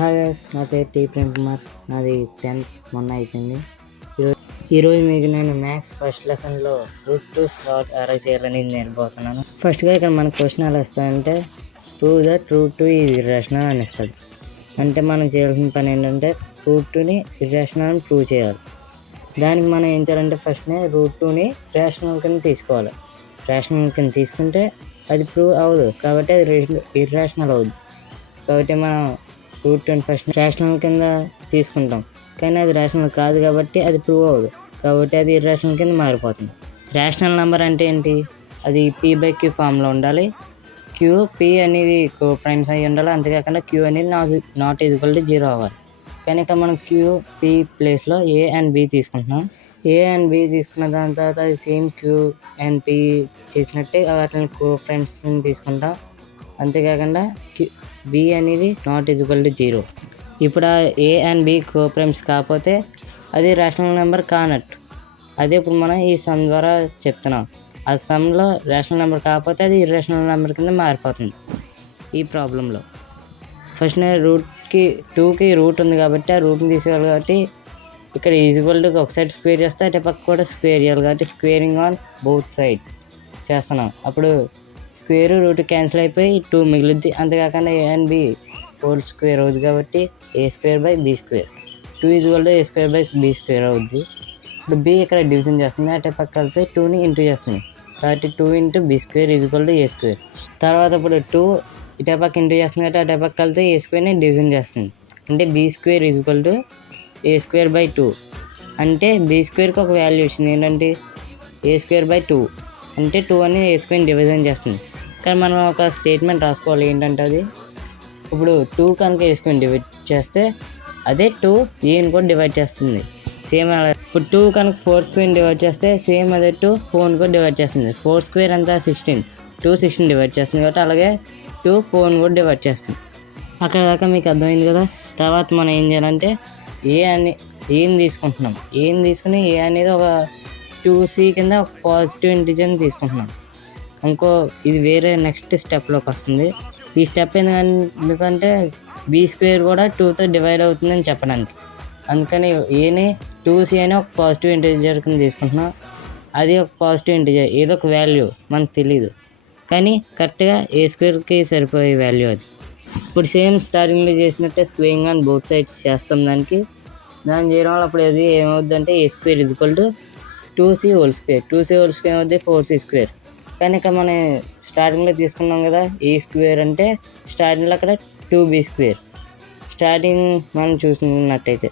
Hi guys, నా పేరు tea Prem Kumar. నాది 10th మొన్న అయిపోయింది. ఈరోజు మీకు నేను మ్యాథ్స్ ఫస్ట్ లెసన్లో రూట్ 2 స్లాట్ అరేంజ్ చేయాలని నేర్పోతున్నాను. ఫస్ట్గా ఇక్కడ మనకు క్వశ్చన్ ఎలా వస్తాయంటే prove that root 2 is irrational అని ఇస్తుంది. అంటే మనం చేయాల్సిన పని ఏంటంటే రూట్ 2ని ఇర్రేషనల్ అని ప్రూవ్ చేయాలి. దానికి మనం ఏం చేయాలంటే ఫస్ట్నే రూట్ 2ని రేషనల్ కింద తీసుకోవాలి. రేషనల్ కింద తీసుకుంటే అది ప్రూవ్ అవ్వదు, కాబట్టి అది ఇర్రేషనల్ అవుద్ది. కాబట్టి మనం రూట్ 2 ఫస్ట్ రేషనల్ కింద తీసుకుంటాం, కానీ అది రేషనల్ కాదు కాబట్టి అది ప్రూవ్ అవ్వదు, కాబట్టి అది ఇర్రేషనల్ కింద మారిపోతుంది. రేషనల్ నెంబర్ అంటే ఏంటి? అది p/q ఫామ్లో ఉండాలి. p అనేది ప్రైమ్స్ అయ్యి ఉండాలి. అంతేకాకుండా q అనేది నాట్ ఈక్వల్ టు 0 అవ్వాలి. కానీ ఇక్కడ మనం p ప్లేస్లో a అండ్ b తీసుకుంటున్నాం. a అండ్ b తీసుకున్న దాని తర్వాత అది సేమ్ q అండ్ p చేసినట్టే వాటిని ప్రైమ్స్ తీసుకుంటాం. అంతేకాకుండా b అనేది నాట్ ఈక్వల్ టు 0. ఇప్పుడు ఆ a అండ్ b ప్రైమ్స్ కాకపోతే అది రేషనల్ నెంబర్ కానట్టు. అదే ఇప్పుడు మనం ఈ సమ్ ద్వారా చెప్తున్నాం. ఆ సమ్లో రేషనల్ నెంబర్ కాకపోతే అది ఇర్రేషనల్ నెంబర్ కింద మారిపోతుంది. ఈ ప్రాబ్లంలో ఫస్ట్ రూట్కి 2కి రూట్ ఉంది కాబట్టి ఆ రూట్ని తీసేయాలి. కాబట్టి ఇక్కడ ఈక్వల్ టు ఒక సైడ్ స్క్వేర్ చేస్తే అటు పక్క కూడా స్క్వేర్ చేయాలి. కాబట్టి స్క్వేరింగ్ ఆన్ బోత్ సైడ్స్ చేస్తున్నాం. అప్పుడు స్క్వేర్ రూట్ క్యాన్సిల్ అయిపోయి 2 మిగులుద్ది. అంతేకాకుండా a and b whole square అవుతుంది కాబట్టి a²/b². 2 ఈక్వల్ టు a²/b² అవుద్ది. ఇప్పుడు b ఇక్కడ డివిజన్ చేస్తుంది, అటే పక్క కలిపి 2ని ఇంటూ చేస్తుంది. కాబట్టి 2 × b² ఈక్వల్ టు a². తర్వాత ఇప్పుడు 2 ఇటే పక్క ఇంటూ చేస్తుంది కాబట్టి అటే పక్క కలిపి a²ని డివిజన్ చేస్తుంది. అంటే b² ఈక్వల్ టు a²/2. అంటే b²కి ఒక వాల్యూ వచ్చింది, ఏంటంటే a²/2. అంటే 2 అని a² డివిజన్ చేస్తుంది. కానీ మనం ఒక స్టేట్మెంట్ రాసుకోవాలి. ఏంటంటే అది ఇప్పుడు 2 కనుక a² డివైడ్ చేస్తే అదే 2 aని కూడా డివైడ్ చేస్తుంది. సేమ్ అలా ఇప్పుడు 2 కనుక 4² డివైడ్ చేస్తే సేమ్ అదే 2 4 కూడా డివైడ్ చేస్తుంది. 4² అంతా 16, 2 16 డివైడ్ చేస్తుంది కాబట్టి అలాగే 2 4 కూడా డివైడ్ చేస్తుంది. అక్కడ దాకా మీకు అర్థమైంది కదా. తర్వాత మనం ఏం చేయాలంటే ఏని తీసుకుంటున్నాం. ఏని తీసుకుని a అనేది ఒక 2c కింద ఒక పాజిటివ్ ఇంటిజర్ని తీసుకుంటున్నాం. ఇది వేరే నెక్స్ట్ స్టెప్లోకి వస్తుంది. ఈ స్టెప్ ఎందుకంటే b² కూడా 2తో డివైడ్ అవుతుందని చెప్పడానికి. అందుకని ఏని 2c అని ఒక పాజిటివ్ ఇంటిజర్ కింద తీసుకుంటున్నాం. అది ఒక పాజిటివ్ ఇంటిజర్, ఏదో ఒక వాల్యూ మనకు తెలియదు, కానీ కరెక్ట్గా a²కి సరిపోయే వాల్యూ అది. ఇప్పుడు సేమ్ స్టార్టింగ్లో చేసినట్టే స్క్వేరింగ్ ఆన్ బోత్ సైడ్స్ చేస్తాం. దాన్ని చేయడం వల్ల అప్పుడు అది ఏమవుద్దంటే a² equal to 2c whole square. 2c whole square అవుద్ది 4c². కానీ ఇక్కడ మనం స్టార్టింగ్లో తీసుకున్నాం కదా a² అంటే స్టార్టింగ్లో అక్కడ 2b². స్టార్టింగ్ మనం చూసుకున్నట్టయితే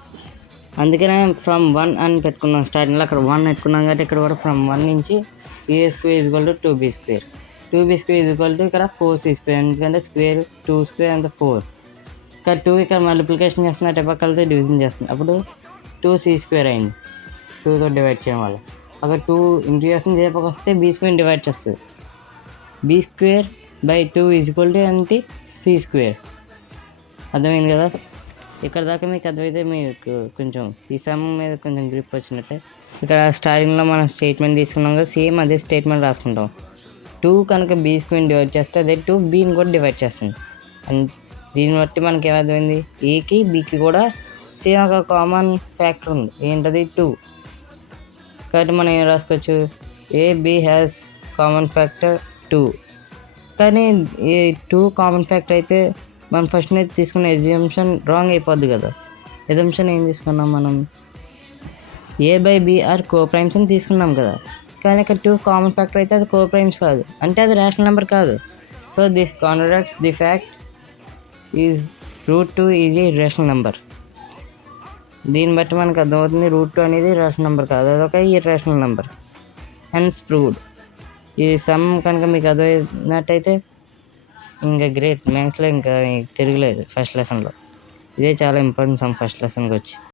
అందుకనే ఫ్రమ్ 1 అని పెట్టుకున్నాం. స్టార్టింగ్లో అక్కడ 1 పెట్టుకున్నాం కాబట్టి ఇక్కడ కూడా ఫ్రమ్ 1 నుంచి a² equal to 2b². 2b² equal to ఇక్కడ 4c². ఎందుకంటే స్క్వేర్ 2² అంటే 4. ఇక్కడ 2 ఇక్కడ మల్టిప్లికేషన్ చేస్తుంది, అటు పక్క కలిపి డివిజన్ చేస్తుంది. అప్పుడు 2c² అయింది 2తో డివైడ్ చేయడం వల్ల. అక్కడ 2 ఇంటూ చేస్తుంది, రేపకి వస్తే b² డివైడ్ చేస్తుంది. b²/2 ఈక్వల్ టు అంటే c². అర్థమైంది కదా. ఇక్కడ దాకా మీకు అర్థమైతే మీకు కొంచెం ఈ సమ్ మీద కొంచెం గ్రిప్ వచ్చినట్టే. ఇక్కడ స్టార్టింగ్లో మనం స్టేట్మెంట్ తీసుకున్నాం కదా, సేమ్ అదే స్టేట్మెంట్ రాసుకుంటాం. 2 కనుక b² డివైడ్ చేస్తే అదే 2 bని కూడా డివైడ్ చేస్తుంది. దీన్ని బట్టి మనకి ఏమర్థమైంది, ఏకి బీకి కూడా సేమ్ ఒక కామన్ ఫ్యాక్టర్ ఉంది. ఏంటది 2. కాబట్టి మనం ఏం రాసుకోవచ్చు, ab హ్యాస్ కామన్ ఫ్యాక్టర్ 2. కానీ ఈ 2 కామన్ ఫ్యాక్టర్ అయితే మనం ఫస్ట్ తీసుకున్న ఎగ్జంప్షన్ రాంగ్ అయిపోద్ది కదా. ఎగ్జంప్షన్ ఏం తీసుకున్నాం మనం, a/b ఆర్ కోప్రైమ్స్ అని తీసుకున్నాం కదా. కానీ ఇక్కడ 2 కామన్ ఫ్యాక్టర్ అయితే అది కోప్రైమ్స్ కాదు, అంటే అది రేషనల్ నెంబర్ కాదు. So this కాంట్రాడిక్ట్స్ the fact is root 2 is a rational number. దీన్ని బట్టి మనకు అర్థమవుతుంది రూట్ 2 అనేది రేషనల్ నెంబర్ కాదు, అదొక ఇర్రేషనల్ నెంబర్. Hence proved. ఈ సమ్ కనుక మీకు అర్థమైనట్టయితే ఇంకా గ్రేట్. మ్యాథ్స్లో ఇంకా తిరగలేదు ఫస్ట్ లెసన్లో. ఇదే చాలా ఇంపార్టెంట్ సమ్ ఫస్ట్ లెసన్కి వచ్చి.